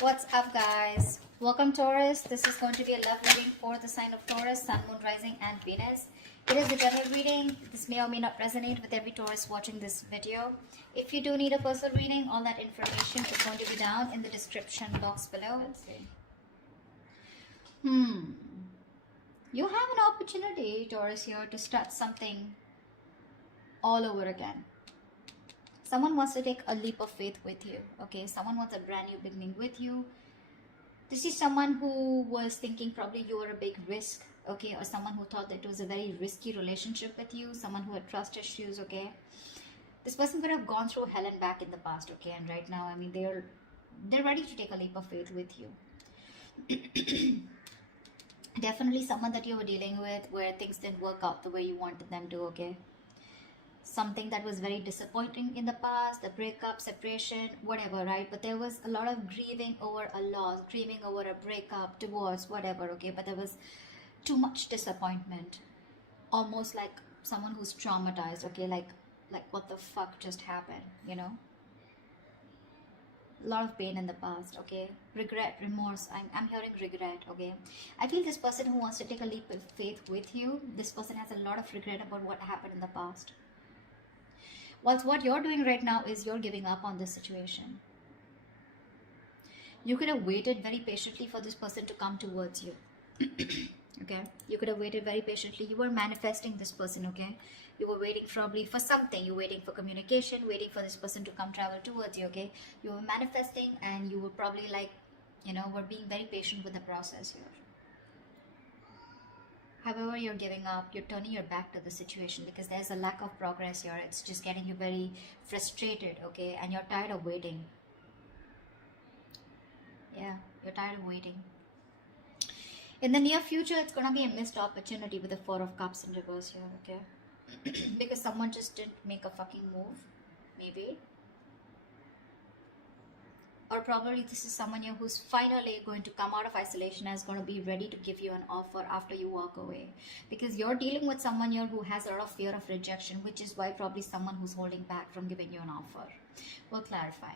What's up, guys? Welcome, Taurus. This is going to be a love reading for the sign of Taurus, Sun, Moon, Rising, and Venus. It is a general reading. This may or may not resonate with every Taurus watching this video. If you do need a personal reading, all that information is going to be down in the description box below. Let's see. You have an opportunity, Taurus, here to start something all over again. Someone wants to take a leap of faith with you, okay? Someone wants a brand new beginning with you. This is someone who was thinking probably you were a big risk, okay? Or someone who thought that it was a very risky relationship with you. Someone who had trust issues, okay? This person could have gone through hell and back in the past, okay? And right now, I mean, they're ready to take a leap of faith with you. Definitely someone that you were dealing with where things didn't work out the way you wanted them to, okay? Something that was very disappointing in the past, a breakup, separation, whatever, right? But there was a lot of grieving over a loss, grieving over a breakup, divorce, whatever, okay? But there was too much disappointment, almost like someone who's traumatized, okay? Like what the fuck just happened, you know? A lot of pain in the past, okay? Regret, remorse. I'm hearing regret, okay? I feel this person who wants to take a leap of faith with you, this person has a lot of regret about what happened in the past. Whilst what you're doing right now is you're giving up on this situation. You could have waited very patiently for this person to come towards you. Okay? You could have waited very patiently. You were manifesting this person, okay? You were waiting probably for something. You were waiting for communication, waiting for this person to come travel towards you, okay? You were manifesting and you were probably like, you know, were being very patient with the process here. However, you're giving up, you're turning your back to the situation because there's a lack of progress here. It's just getting you very frustrated, okay? And you're tired of waiting. Yeah, you're tired of waiting. In the near future, it's going to be a missed opportunity with the Four of Cups in reverse here, okay? Because someone just didn't make a fucking move, maybe. Or probably this is someone here who's finally going to come out of isolation and is going to be ready to give you an offer after you walk away. Because you're dealing with someone here who has a lot of fear of rejection, which is why probably someone who's holding back from giving you an offer. We'll clarify.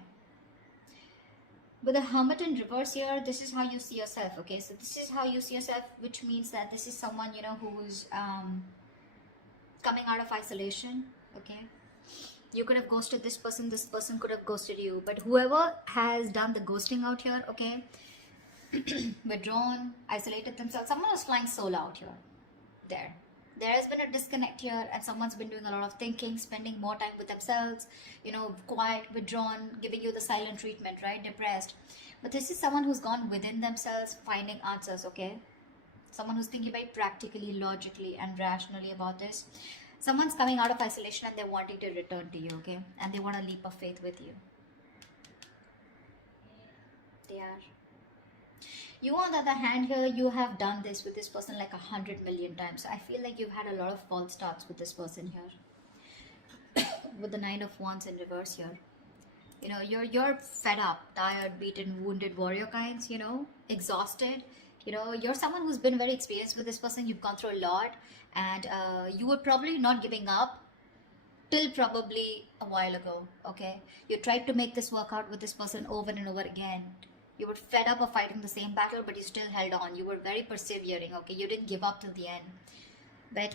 With the Hermit in reverse here, this is how you see yourself, okay? So this is how you see yourself, which means that this is someone, you know, who's coming out of isolation, okay? You could have ghosted this person could have ghosted you. But whoever has done the ghosting out here, okay, withdrawn, isolated themselves, someone was flying solo out here. There has been a disconnect here and someone's been doing a lot of thinking, spending more time with themselves, you know, quiet, withdrawn, giving you the silent treatment, right? Depressed. But this is someone who's gone within themselves, finding answers, okay? Someone who's thinking very practically, logically, and rationally about this. Someone's coming out of isolation and they're wanting to return to you, okay? And they want a leap of faith with you. They are. You, on the other hand, here, you have done this with this person like 100 million times. So I feel like you've had a lot of false starts with this person here. With the Nine of Wands in reverse here. You know, you're fed up, tired, beaten, wounded warrior kinds, you know, exhausted. You know, you're someone who's been very experienced with this person. You've gone through a lot. And you were probably not giving up till probably a while ago, okay? You tried to make this work out with this person over and over again. You were fed up of fighting the same battle, but you still held on. You were very persevering, okay? You didn't give up till the end. But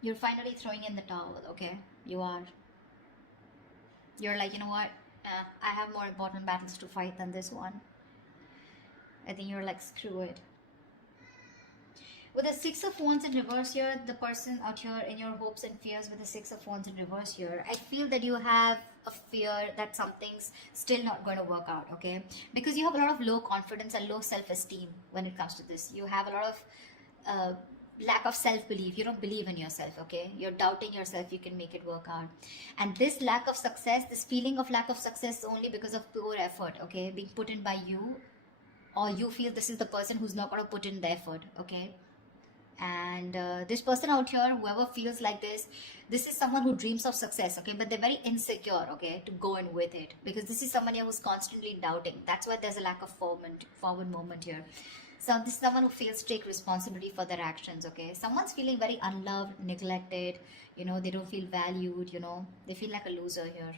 you're finally throwing in the towel, okay? You are. You're like, you know what? I have more important battles to fight than this one. I think you're like, screw it. With the Six of Wands in reverse here, the person out here in your hopes and fears with the Six of Wands in reverse here, I feel that you have a fear that something's still not going to work out, okay? Because you have a lot of low confidence and low self-esteem when it comes to this. You have a lot of lack of self-belief. You don't believe in yourself, okay? You're doubting yourself you can make it work out. And this lack of success, this feeling of lack of success is only because of poor effort, okay? Being put in by you, or you feel this is the person who's not going to put in the effort, okay? And this person out here, whoever feels like this is someone who dreams of success, okay, but they're very insecure, okay, to go in with it, because this is someone here who's constantly doubting. That's why there's a lack of forward moment here. So this is someone who feels take responsibility for their actions, okay? Someone's feeling very unloved, neglected, you know, they don't feel valued, you know, they feel like a loser here.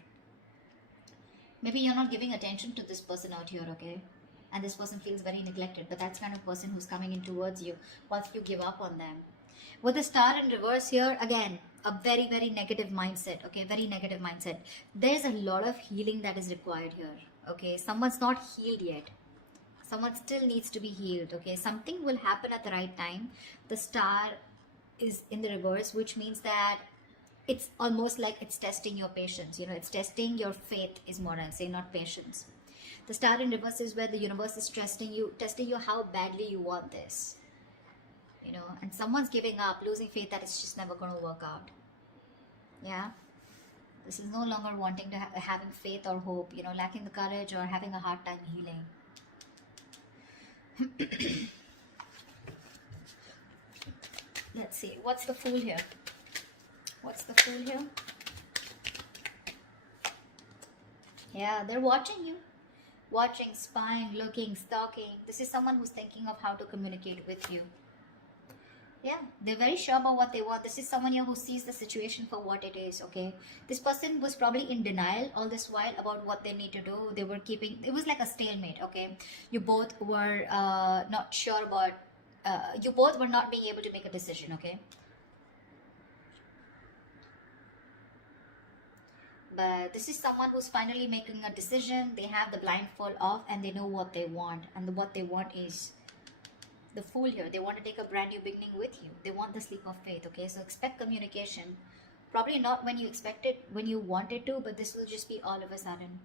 Maybe you're not giving attention to this person out here, okay? and this person feels very neglected, but that's kind of person who's coming in towards you once you give up on them. With the star in reverse here, again, a very, very negative mindset, okay, very negative mindset. There's a lot of healing that is required here, okay. Someone's not healed yet. Someone still needs to be healed, okay. Something will happen at the right time. The star is in the reverse, which means that it's almost like it's testing your patience, you know, it's testing your faith is more I'll say, not patience. The star in reverse is where the universe is testing you how badly you want this, you know, and someone's giving up, losing faith that it's just never going to work out. Yeah, this is no longer wanting to having faith or hope, you know, lacking the courage or having a hard time healing. Let's see, what's the Fool here? What's the Fool here? Yeah, they're watching you. Watching, spying, looking, stalking. This is someone who's thinking of how to communicate with you. Yeah, they're very sure about what they want. This is someone here who sees the situation for what it is, okay? This person was probably in denial all this while about what they need to do. They were keeping, it was like a stalemate, okay? You both were not sure about, you both were not being able to make a decision, okay? But this is someone who's finally making a decision. They have the blindfold off and they know what they want. And what they want is the Fool here. They want to take a brand new beginning with you. They want the sleep of faith, okay? So expect communication. Probably not when you expect it, when you want it to, but this will just be all of a sudden.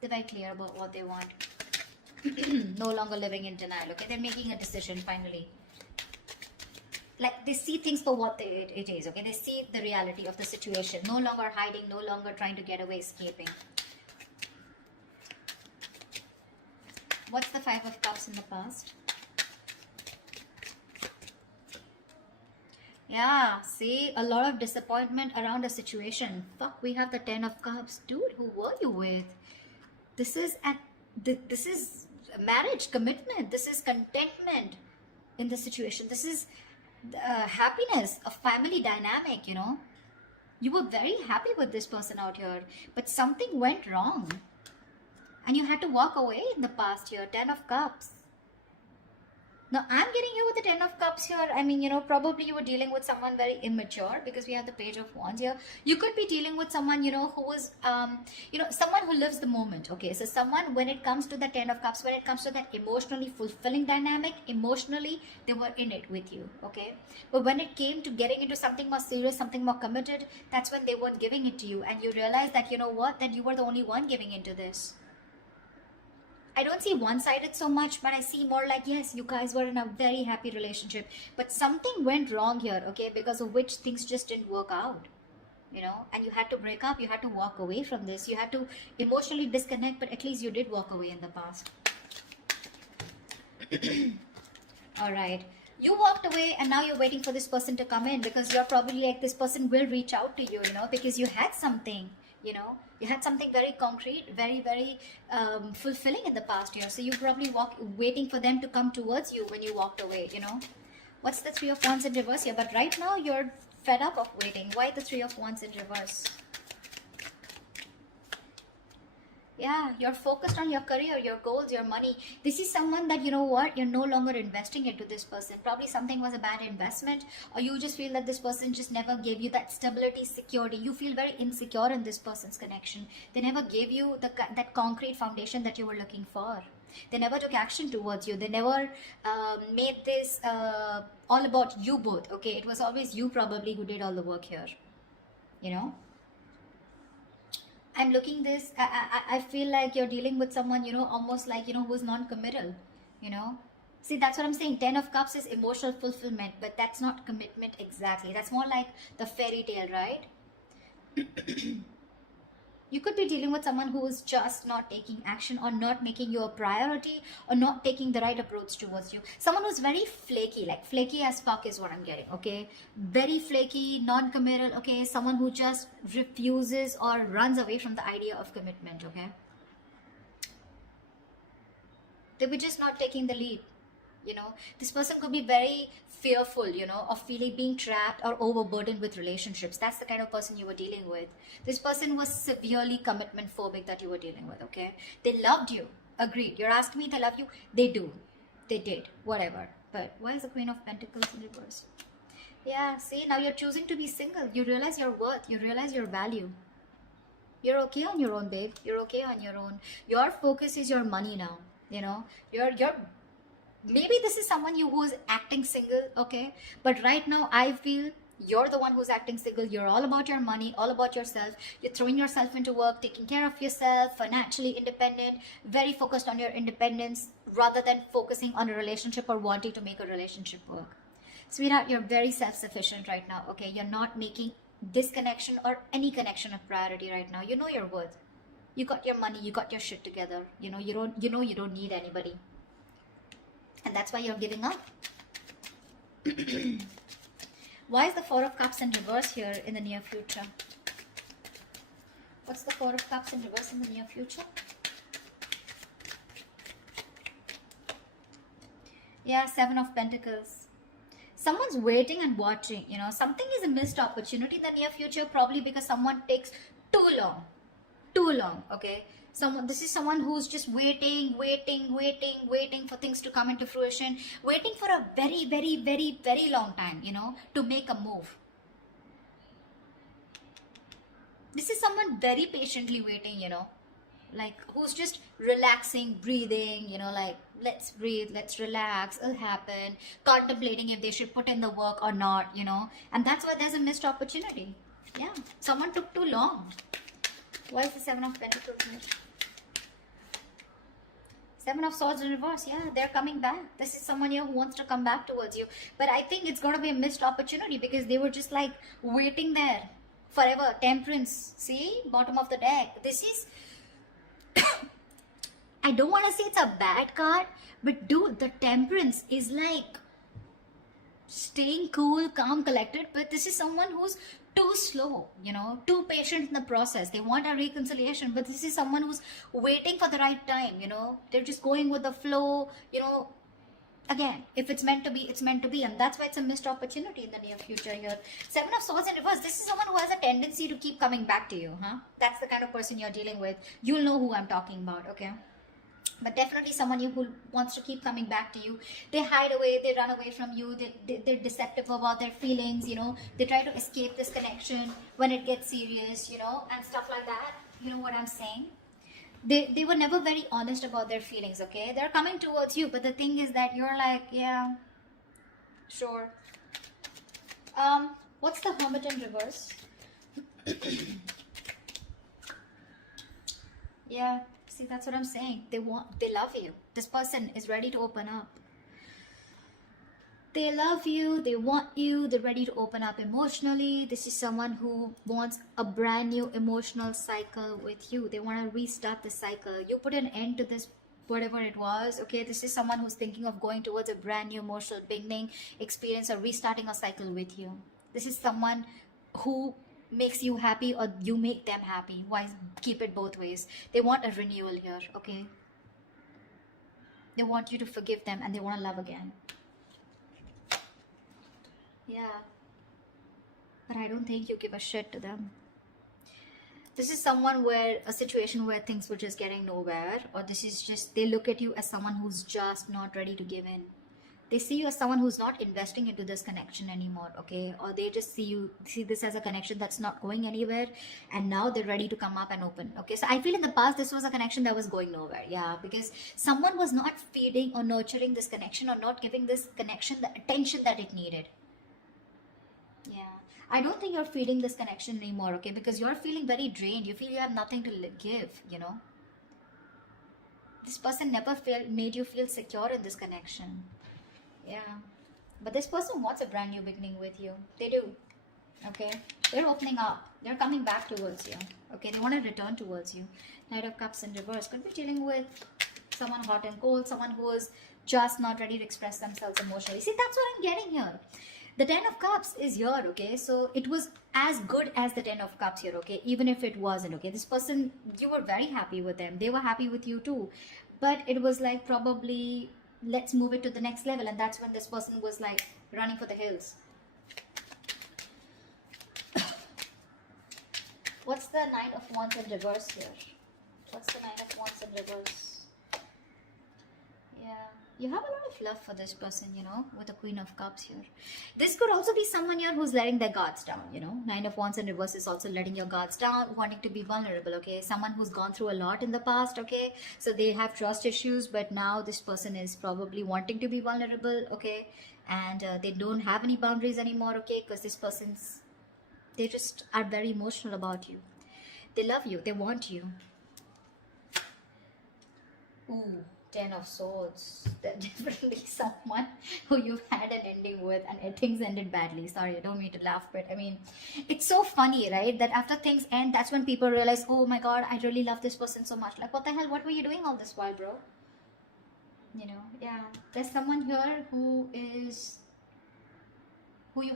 They're very clear about what they want. No longer living in denial, okay? They're making a decision finally. Like, they see things for what it is, okay? They see the reality of the situation. No longer hiding, no longer trying to get away, escaping. What's the Five of Cups in the past? Yeah, see, a lot of disappointment around a situation. Fuck, we have the Ten of Cups. Dude, who were you with? This is marriage, commitment. This is contentment in the situation. This is happiness, a family dynamic, you know. You were very happy with this person out here, but something went wrong and you had to walk away in the past here. Ten of Cups. Now I'm getting here with the Ten of Cups here. I mean, you know, probably you were dealing with someone very immature because we have the Page of Wands here. You could be dealing with someone, you know, who was, you know, someone who lives the moment. Okay, so someone, when it comes to the Ten of Cups, when it comes to that emotionally fulfilling dynamic, emotionally, they were in it with you. Okay, but when it came to getting into something more serious, something more committed, that's when they weren't giving it to you. And you realize that, you know what, that you were the only one giving into this. I don't see one-sided so much, but I see more like, yes, you guys were in a very happy relationship, but something went wrong here, okay, because of which things just didn't work out, you know, and you had to break up, you had to walk away from this, you had to emotionally disconnect, but at least you did walk away in the past. All right. You walked away and now you're waiting for this person to come in because you're probably like, this person will reach out to you, you know, because you had something. You know, you had something very concrete, very, very fulfilling in the past year. So you probably waiting for them to come towards you when you walked away, you know. What's the Three of Wands in reverse here? But right now you're fed up of waiting. Why the Three of Wands in reverse? Yeah, you're focused on your career, your goals, your money. This is someone that, you know what, you're no longer investing into this person. Probably something was a bad investment, or you just feel that this person just never gave you that stability, security. You feel very insecure in this person's connection. They never gave you that concrete foundation that you were looking for. They never took action towards you. They never made this all about you both. Okay, it was always you probably who did all the work here, you know. I'm looking this, I feel like you're dealing with someone, you know, almost like, you know, who's non-committal, you know. See, that's what I'm saying. Ten of Cups is emotional fulfillment, but that's not commitment exactly. That's more like the fairy tale, right? You could be dealing with someone who is just not taking action or not making you a priority or not taking the right approach towards you. Someone who's very flaky, like flaky as fuck is what I'm getting, okay? Very flaky, non-committal, okay? Someone who just refuses or runs away from the idea of commitment, okay? They were just not taking the lead, you know? This person could be very fearful, you know, of being trapped or overburdened with relationships. That's the kind of person you were dealing with. This person was severely commitment phobic that you were dealing with, okay? They loved you. Agreed. You're asking me if they love you. They do. They did. Whatever. But why is the Queen of Pentacles in reverse? Yeah, see, now you're choosing to be single. You realize your worth. You realize your value. You're okay on your own, babe. You're okay on your own. Your focus is your money now. You know, you're maybe this is someone you who's acting single, okay? But right now, I feel you're the one who's acting single. You're all about your money, all about yourself. You're throwing yourself into work, taking care of yourself, financially independent, very focused on your independence rather than focusing on a relationship or wanting to make a relationship work. Sweetheart, you're very self-sufficient right now, okay? You're not making this connection or any connection a priority right now. You know your worth. You got your money, you got your shit together. You know you don't need anybody. And that's why you're giving up. Why is the Four of Cups in reverse here in the near future? What's the Four of Cups in reverse in the near future? Yeah, Seven of Pentacles. Someone's waiting and watching, you know. Something is a missed opportunity in the near future, probably because someone takes too long. Too long, okay? This is someone who's just waiting for things to come into fruition, waiting for a very, very, very, very long time, you know, to make a move. This is someone very patiently waiting, you know, like who's just relaxing, breathing, you know, like let's breathe, let's relax, it'll happen, contemplating if they should put in the work or not, you know. And that's why there's a missed opportunity. Yeah, someone took too long. Why is the Seven of Pentacles here? Seven of Swords in reverse. Yeah, they're coming back. This is someone here who wants to come back towards you. But I think it's going to be a missed opportunity because they were just like waiting there forever. Temperance. See? Bottom of the deck. This is... I don't want to say it's a bad card. But dude, the Temperance is like staying cool, calm, collected. But this is someone who's too slow, you know, too patient in the process. They want a reconciliation, but this is someone who's waiting for the right time, you know. They're just going with the flow, you know. Again, if it's meant to be, it's meant to be. And that's why it's a missed opportunity in the near future here. Seven of Swords in reverse. This is someone who has a tendency to keep coming back to you, huh? That's the kind of person you're dealing with. You'll know who I'm talking about, okay? But definitely someone who wants to keep coming back to you. They hide away, they run away from you, they're deceptive about their feelings, you know. They try to escape this connection when it gets serious, you know, and stuff like that. You know what I'm saying? They were never very honest about their feelings, okay? They're coming towards you, but the thing is that you're like, yeah, sure. What's the Hermit in reverse? Yeah. See, that's what I'm saying. They love you. This person is ready to open up. They love you, they want you, they're ready to open up emotionally. This is someone who wants a brand new emotional cycle with you. They want to restart the cycle. You put an end to this, whatever it was, okay? This is someone who's thinking of going towards a brand new emotional beginning, experience, or restarting a cycle with you. This is someone who makes you happy or you make them happy. Why keep it both ways? They want a renewal here, okay? They want you to forgive them and they want to love again. Yeah. But I don't think you give a shit to them. This is someone where a situation where things were just getting nowhere, or this is just they look at you as someone who's just not ready to give in. They see you as someone who's not investing into this connection anymore, okay? Or they just see this as a connection that's not going anywhere, and now they're ready to come up and open, okay? So I feel in the past this was a connection that was going nowhere, yeah, because someone was not feeding or nurturing this connection or not giving this connection the attention that it needed. Yeah, I don't think you're feeding this connection anymore, okay? Because you're feeling very drained. You feel you have nothing to give, you know? This person never made you feel secure in this connection. Yeah, but this person wants a brand new beginning with you. They do, okay? They're opening up. They're coming back towards you, okay? They want to return towards you. Knight of Cups in reverse. Could be dealing with someone hot and cold, someone who is just not ready to express themselves emotionally. See, that's what I'm getting here. The Ten of Cups is here, okay? So it was as good as the Ten of Cups here, okay? Even if it wasn't, okay? This person, you were very happy with them. They were happy with you too. But it was like probably... let's move it to the next level, and that's when this person was like running for the hills. What's the Knight of Wands in reverse here? What's the Knight of Wands in reverse? You have a lot of love for this person, you know, with the Queen of Cups here. This could also be someone here who's letting their guards down, you know. Nine of Wands in reverse is also letting your guards down, wanting to be vulnerable, okay. Someone who's gone through a lot in the past, okay. So they have trust issues, but now this person is probably wanting to be vulnerable, okay. And they don't have any boundaries anymore, okay, because this person's, they just are very emotional about you. They love you, they want you. Ooh, Ten of Swords. They're definitely someone who you've had an ending with and things ended badly. Sorry, I don't mean to laugh, but I mean, it's so funny, right? That after things end, that's when people realize, oh my god, I really love this person so much. Like, what the hell? What were you doing all this while, bro? You know, yeah. There's someone here who you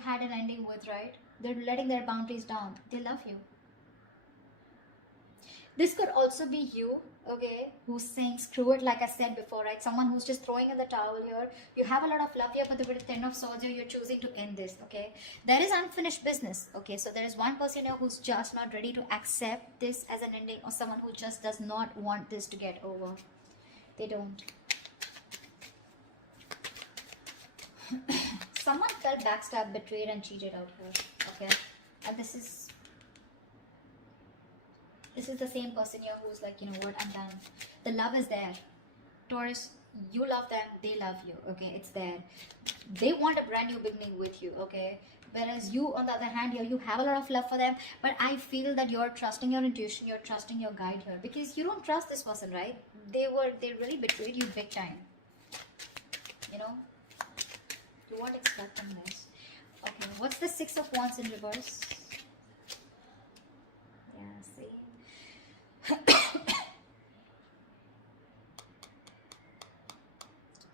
had an ending with, right? They're letting their boundaries down. They love you. This could also be you, okay, who's saying screw it, like I said before, right? Someone who's just throwing in the towel here. You have a lot of love here, but with the Ten of Swords here, you're choosing to end this, okay? There is unfinished business, okay? So there is one person here who's just not ready to accept this as an ending, or someone who just does not want this to get over. They don't. Someone felt backstabbed, betrayed, and cheated out here, okay? And this is the same person here who's like, you know what, I'm done. The love is there. Taurus, you love them, they love you, okay? It's there. They want a brand new beginning with you, okay? Whereas you, on the other hand, here, you have a lot of love for them, but I feel that you're trusting your intuition, you're trusting your guide here, because you don't trust this person, right? They really betrayed you big time. You know? You weren't expecting this. Okay, what's the Six of Wands in reverse? Yeah, see?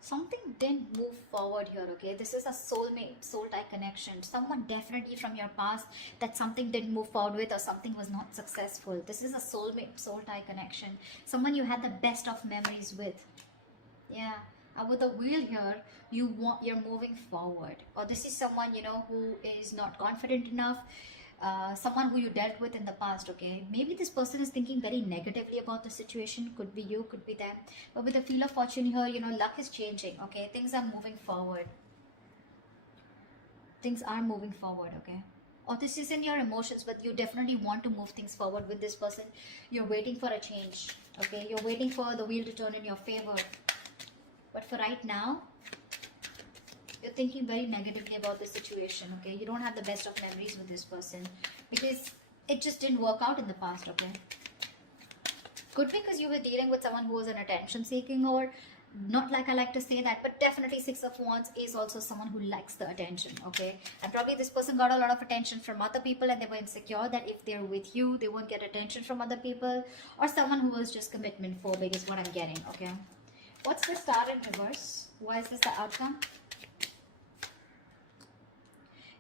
Something didn't move forward here, okay? This is a soulmate, soul tie connection. Someone definitely from your past that something didn't move forward with, or something was not successful. This is a soulmate, soul tie connection. Someone you had the best of memories with. Yeah. With the wheel here, you're moving forward. Or this is someone, you know, who is not confident enough. Someone who you dealt with in the past, okay? Maybe this person is thinking very negatively about the situation. Could be you, could be them. But with the Wheel of Fortune here, you know, luck is changing, okay? Things are moving forward. Things are moving forward, okay? Or this is in your emotions, but you definitely want to move things forward with this person. You're waiting for a change, okay? You're waiting for the wheel to turn in your favor. But for right now, you're thinking very negatively about the situation, okay? You don't have the best of memories with this person because it just didn't work out in the past, okay? Could be because you were dealing with someone who was an attention seeking, or not like I like to say that, but definitely Six of Wands is also someone who likes the attention, okay? And probably this person got a lot of attention from other people and they were insecure that if they're with you, they won't get attention from other people, or someone who was just commitment phobic is what I'm getting, okay? What's the Star in reverse? Why is this the outcome?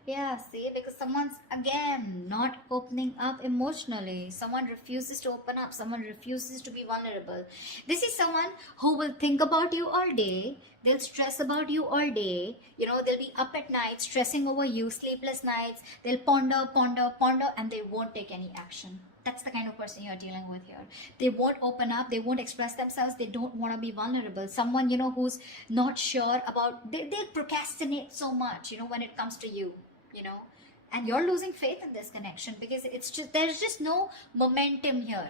Yeah, see, because someone's, again, not opening up emotionally. Someone refuses to open up. Someone refuses to be vulnerable. This is someone who will think about you all day. They'll stress about you all day. You know, they'll be up at night, stressing over you, sleepless nights. They'll ponder, and they won't take any action. That's the kind of person you're dealing with here. They won't open up. They won't express themselves. They don't want to be vulnerable. Someone, you know, who's not sure about, they procrastinate so much, you know, when it comes to you. You know, and you're losing faith in this connection because it's just, there's just no momentum here.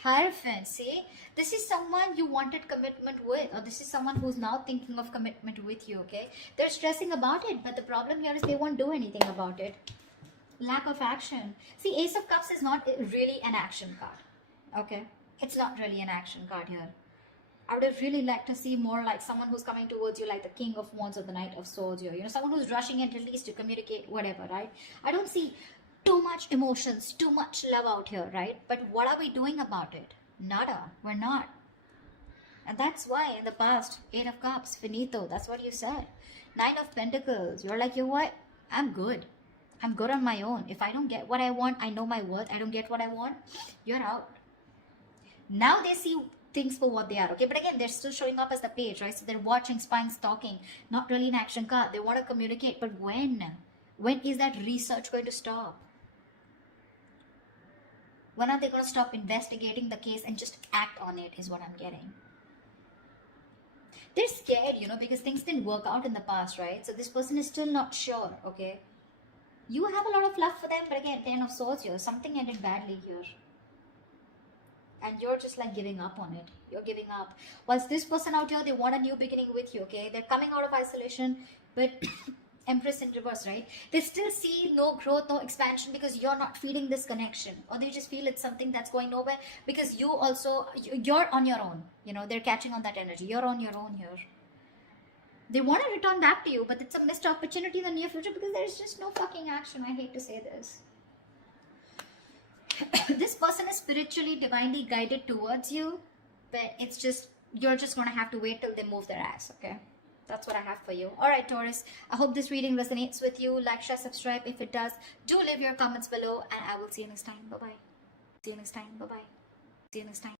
Hierophant, see, this is someone you wanted commitment with, or this is someone who's now thinking of commitment with you, okay? They're stressing about it, but the problem here is they won't do anything about it. Lack of action. See, Ace of Cups is not really an action card, okay? It's not really an action card here. I would have really liked to see more like someone who's coming towards you like the King of Wands or the Knight of Swords here. You know, someone who's rushing in at least to communicate, whatever, right? I don't see too much emotions, too much love out here, right? But what are we doing about it? Nada. We're not. And that's why in the past, 8 of Cups, finito. That's what you said. 9 of Pentacles. You're like, you know what? I'm good. I'm good on my own. If I don't get what I want, I know my worth. I don't get what I want, you're out. Now they see things for what they are, okay? But again, they're still showing up as the page, right? So they're watching, spying, stalking, not really an action card. They want to communicate, but when is that research going to stop? When are they going to stop investigating the case and just act on it is what I'm getting. They're scared, you know, because things didn't work out in the past, right? So this person is still not sure, okay? You have a lot of love for them, but again, 10 of swords here. Something ended badly here. And you're just like giving up on it. You're giving up. Whilst this person out here, they want a new beginning with you, okay? They're coming out of isolation, but Empress in reverse, right? They still see no growth, no expansion because you're not feeding this connection. Or they just feel it's something that's going nowhere because you also, you're on your own. You know, they're catching on that energy. You're on your own here. They want to return back to you, but it's a missed opportunity in the near future because there's just no fucking action. I hate to say this. This person is spiritually, divinely guided towards you, but it's just, you're just going to have to wait till they move their ass, okay? That's what I have for you. Alright, Taurus, I hope this reading resonates with you. Like, share, subscribe. If it does, do leave your comments below, and I will see you next time. Bye-bye. See you next time. Bye-bye. See you next time.